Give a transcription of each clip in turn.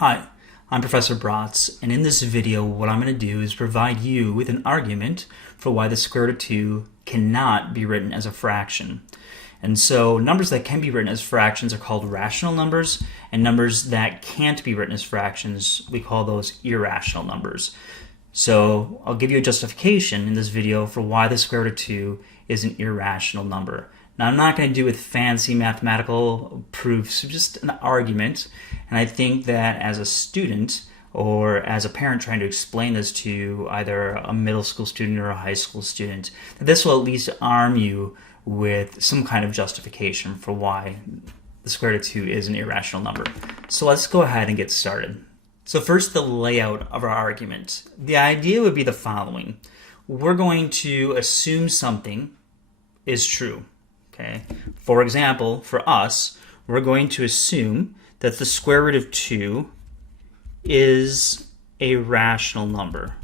Hi, I'm Professor Bratz, and in this video what I'm going to do is provide you with an argument for why the square root of 2 cannot be written as a fraction. And so numbers that can be written as fractions are called rational numbers, and numbers that can't be written as fractions, we call those irrational numbers. So I'll give you a justification in this video for why the square root of 2 is an irrational number. Now, I'm not going to do with fancy mathematical proofs, just an argument. And I think that as a student or as a parent trying to explain this to either a middle school student or a high school student, that this will at least arm you with some kind of justification for why the square root of 2 is an irrational number. So let's go ahead and get started. So first, the layout of our argument. The idea would be the following. We're going to assume something is true. Okay. For example, for us, we're going to assume that the square root of 2 is a rational number.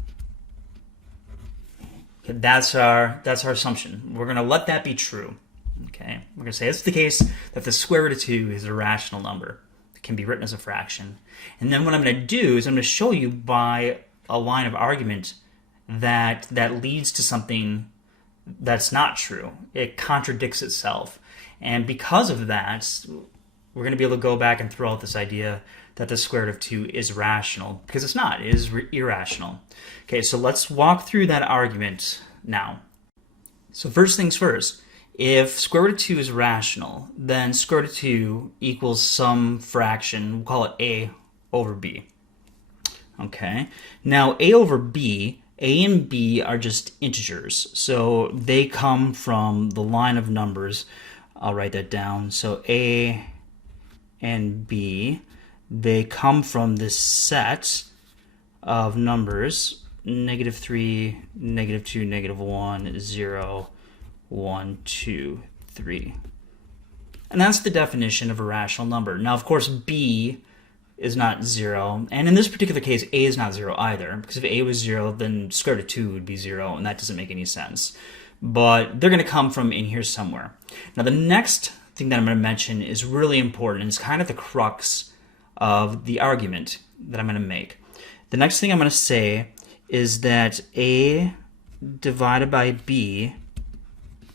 Okay, that's our assumption. We're going to let that be true. Okay. We're going to say it's the case that the square root of 2 is a rational number. It can be written as a fraction. And then what I'm going to do is I'm going to show you by a line of argument that leads to something that's not true. It contradicts itself. And because of that, we're going to be able to go back and throw out this idea that the square root of 2 is rational, because it's not. It is irrational. Okay, so let's walk through that argument now. So first things first, if square root of 2 is rational, then square root of 2 equals some fraction. We'll call it a over b. Okay, now a over b, a and b are just integers, so they come from the line of numbers. I'll write that down. So a and b, they come from this set of numbers, -3, -2, -1, 0, 1, 2, 3. And that's the definition of a rational number. Now, of course, b is not 0, and in this particular case, a is not 0 either, because if a was 0, then square root of 2 would be 0, and that doesn't make any sense. But they're going to come from in here somewhere. Now, the next thing that I'm going to mention is really important, and it's kind of the crux of the argument that I'm going to make. The next thing I'm going to say is that a divided by b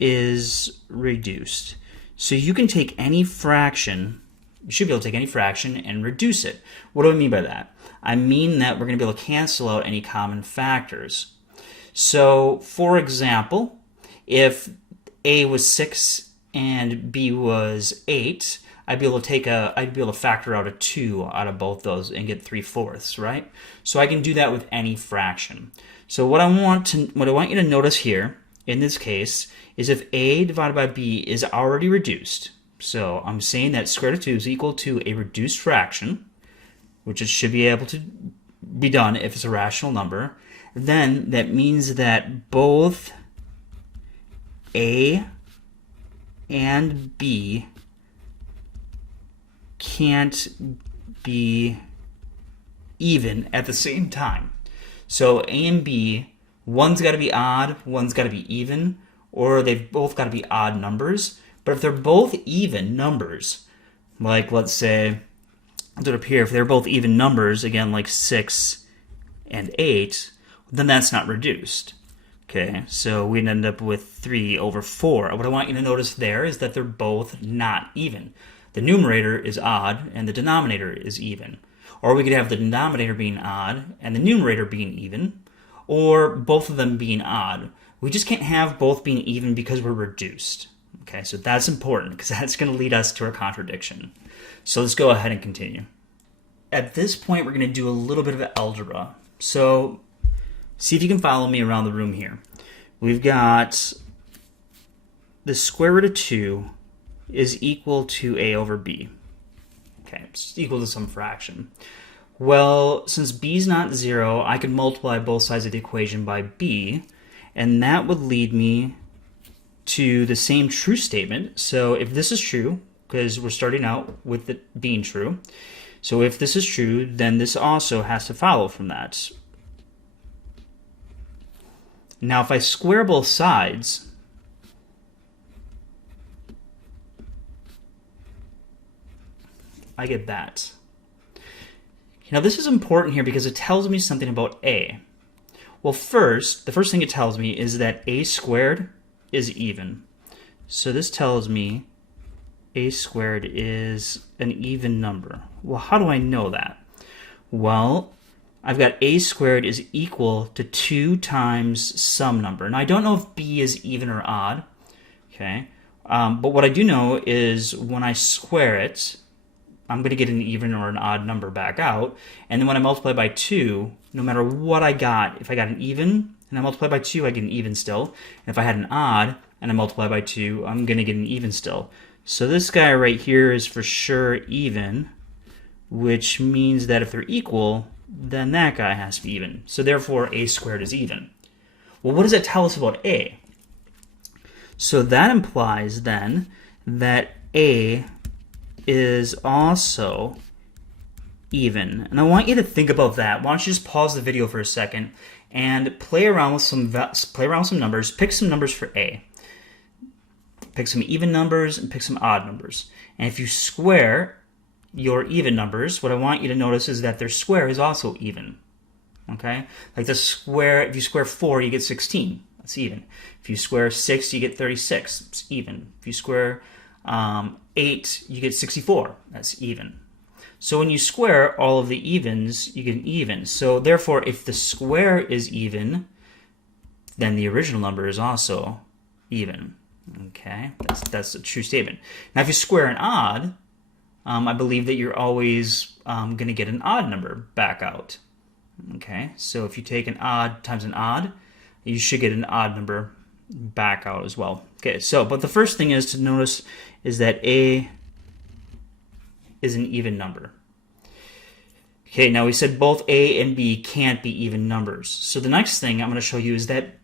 is reduced. So you can take any fraction. You should be able to take any fraction and reduce it. What do I mean by that? I mean that we're going to be able to cancel out any common factors. So, for example, if a was 6 and b was 8, I'd be able to factor out a 2 out of both those and get 3/4, right? So I can do that with any fraction. So what I want you to notice here in this case is if a divided by b is already reduced. So I'm saying that square root of 2 is equal to a reduced fraction, which it should be able to be done if it's a rational number. Then that means that both a and b can't be even at the same time. So a and b, one's got to be odd, one's got to be even, or they've both got to be odd numbers. But if they're both even numbers, like let's say, I'll do it up here, if they're both even numbers, again, like 6 and 8, then that's not reduced. Okay, so we'd end up with 3 over 4. What I want you to notice there is that they're both not even. The numerator is odd and the denominator is even. Or we could have the denominator being odd and the numerator being even, or both of them being odd. We just can't have both being even because we're reduced. Okay, so that's important because that's going to lead us to our contradiction. So let's go ahead and continue. At this point, we're going to do a little bit of algebra. So see if you can follow me around the room here. We've got the square root of 2 is equal to a over b. Okay, it's equal to some fraction. Well, since b is not 0, I could multiply both sides of the equation by b, and that would lead me to the same true statement. So if this is true, because we're starting out with it being true, so if this is true, then this also has to follow from that. Now if I square both sides, I get that. Now this is important here because it tells me something about a. Well, the first thing it tells me is that a squared is even. So this tells me a squared is an even number. Well, how do I know that? Well, I've got a squared is equal to 2 times some number. Now, I don't know if b is even or odd, okay? But what I do know is when I square it, I'm going to get an even or an odd number back out. And then when I multiply by 2, no matter what I got, if I got an even and I multiply by 2, I get an even still. And if I had an odd and I multiply by 2, I'm going to get an even still. So this guy right here is for sure even, which means that if they're equal, then that guy has to be even. So therefore, a squared is even. Well, what does that tell us about a? So that implies then that a is also even. And I want you to think about that. Why don't you just pause the video for a second and play around with some numbers. Pick some numbers for a. Pick some even numbers and pick some odd numbers. And if you square your even numbers, what I want you to notice is that their square is also even. Okay? Like the square, if you square 4, you get 16. That's even. If you square 6, you get 36. It's even. If you square 8, you get 64. That's even. So when you square all of the evens, you get an even. So therefore, if the square is even, then the original number is also even. Okay? That's a true statement. Now, if you square an odd, I believe that you're always going to get an odd number back out. Okay? So if you take an odd times an odd, you should get an odd number back out as well. Okay, so, but the first thing is to notice is that a is an even number. Okay, now we said both a and b can't be even numbers. So the next thing I'm going to show you is that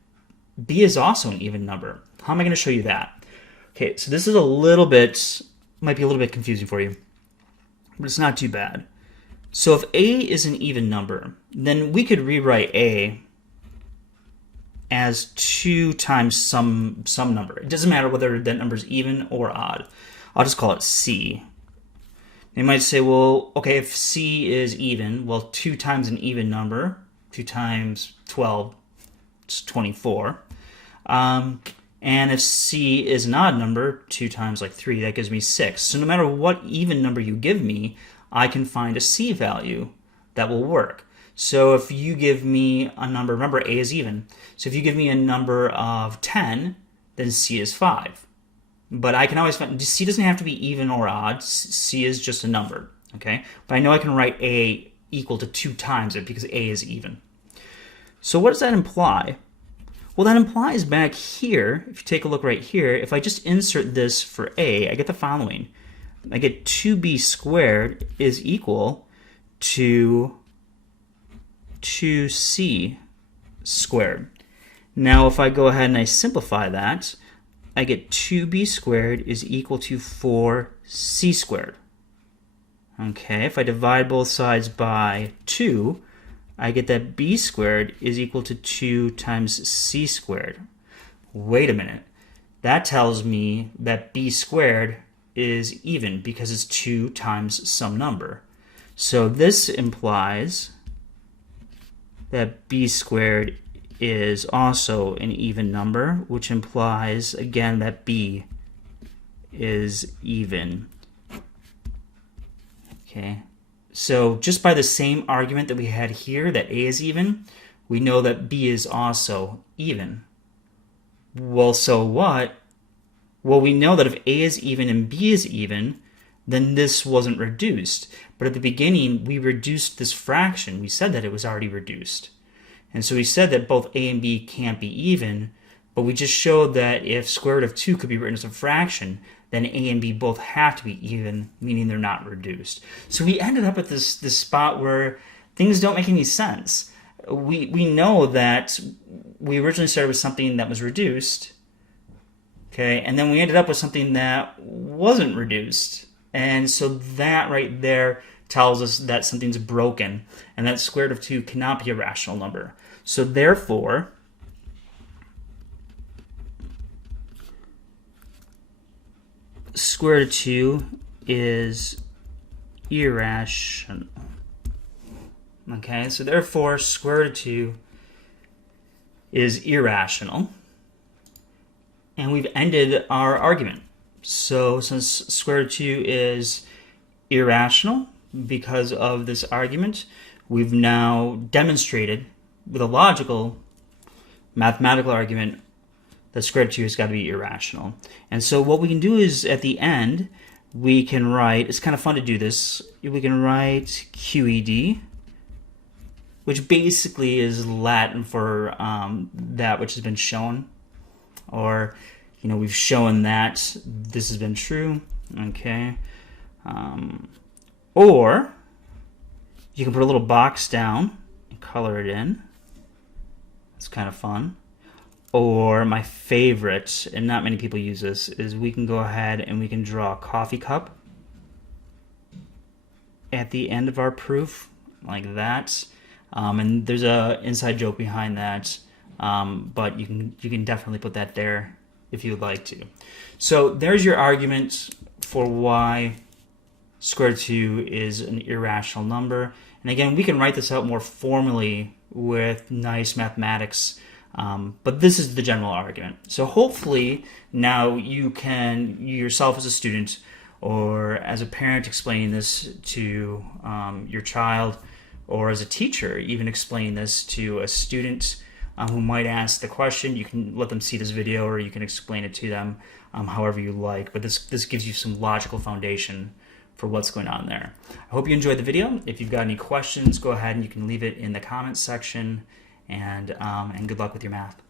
b is also an even number. How am I going to show you that? Okay, so this is might be a little bit confusing for you, but it's not too bad. So if a is an even number, then we could rewrite a as 2 times some number. It doesn't matter whether that number is even or odd. I'll just call it c. You might say, well, okay, if c is even, well, 2 times an even number, 2 times 12, it's 24. And if c is an odd number, 2 times like 3, that gives me 6. So no matter what even number you give me, I can find a c value that will work. So if you give me a number, remember a is even, so if you give me a number of 10, then c is 5. But I can always find, c doesn't have to be even or odd, c is just a number, okay? But I know I can write a equal to 2 times it because a is even. So what does that imply? Well, that implies back here, if you take a look right here, if I just insert this for a, I get the following. I get 2b squared is equal to 2c squared. Now, if I go ahead and I simplify that, I get 2b squared is equal to 4c squared. Okay, if I divide both sides by 2, I get that b squared is equal to 2 times c squared. Wait a minute. That tells me that b squared is even because it's 2 times some number. So this implies that b squared is also an even number, which implies, again, that b is even. Okay, so just by the same argument that we had here, that a is even, we know that b is also even. Well, so what? Well, we know that if a is even and b is even, then this wasn't reduced. But at the beginning, we reduced this fraction. We said that it was already reduced. And so we said that both a and b can't be even, but we just showed that if square root of 2 could be written as a fraction, then a and b both have to be even, meaning they're not reduced. So we ended up at this spot where things don't make any sense. We know that we originally started with something that was reduced, okay, and then we ended up with something that wasn't reduced. And so that right there tells us that something's broken and that square root of 2 cannot be a rational number. So therefore, square root of 2 is irrational. Okay, so therefore square root of 2 is irrational. And we've ended our argument. So since square root of 2 is irrational because of this argument, we've now demonstrated with a logical mathematical argument that square root of 2 has got to be irrational. And so what we can do is at the end, we can write, it's kind of fun to do this, we can write QED, which basically is Latin for that which has been shown, or we've shown that this has been true. Okay, or you can put a little box down and color it in. It's kind of fun. Or my favorite, and not many people use this, is we can go ahead and we can draw a coffee cup at the end of our proof, like that. And there's a inside joke behind that, but you can definitely put that there if you would like to. So there's your argument for why square root of 2 is an irrational number. And again, we can write this out more formally with nice mathematics, but this is the general argument. So hopefully now you can, yourself as a student or as a parent explaining this to your child, or as a teacher even explain this to a student who might ask the question, you can let them see this video or you can explain it to them however you like. But this gives you some logical foundation for what's going on there. I hope you enjoyed the video. If you've got any questions, go ahead and you can leave it in the comments section, and good luck with your math.